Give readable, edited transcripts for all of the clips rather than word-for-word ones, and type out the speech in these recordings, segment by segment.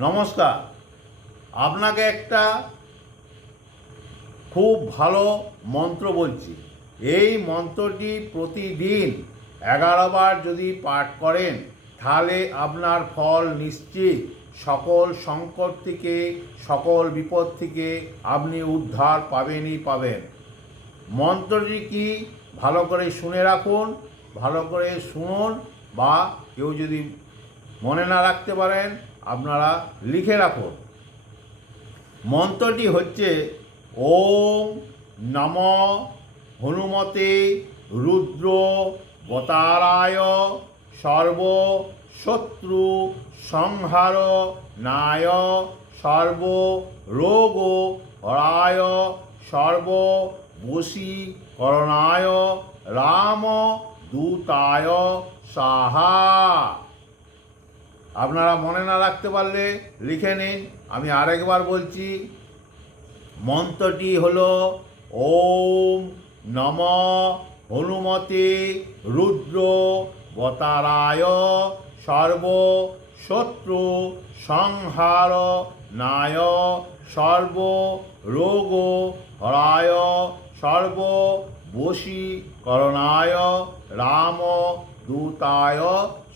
নমস্কার। আপনাকে একটা খুব ভালো মন্ত্র বলছি। এই মন্ত্রটি প্রতিদিন 11 বার যদি পাঠ করেন তাহলে আপনার ফল নিশ্চিত। সকল সংকট থেকে, সকল বিপদ থেকে আপনি উদ্ধার পাবেনই পাবেন। মন্ত্রটি কি ভালো করে শুনে রাখুন, ভালো করে শুনুন, বা কেউ যদি মনে না রাখতে পারেন আপনারা লিখে রাখুন। মন্ত্রটি হচ্ছে ওম নম হনুমতে রুদ্র বতারায় সর্ব শত্রু সংহার নায় সর্ব রোগ হরায় সর্ব বশীকরণায় রাম দূতায় সাহা। আপনারা মনে না রাখতে পারলে লিখে নিন। আমি আরেকবার বলছি, মন্ত্রটি হলো ওম নম হনুমতে রুদ্র বতারায় সর্ব শত্রু সংহার নায় সর্ব রোগ হরায় সর্ব বশীকরণায় রাম দূতায়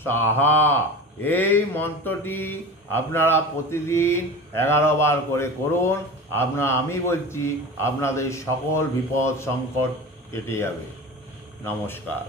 সাহা। এই মন্ত্রটি আপনারা প্রতিদিন 11 বার করে করুন। আমি বলছি আপনাদের সকল বিপদ সংকট কেটে যাবে। নমস্কার।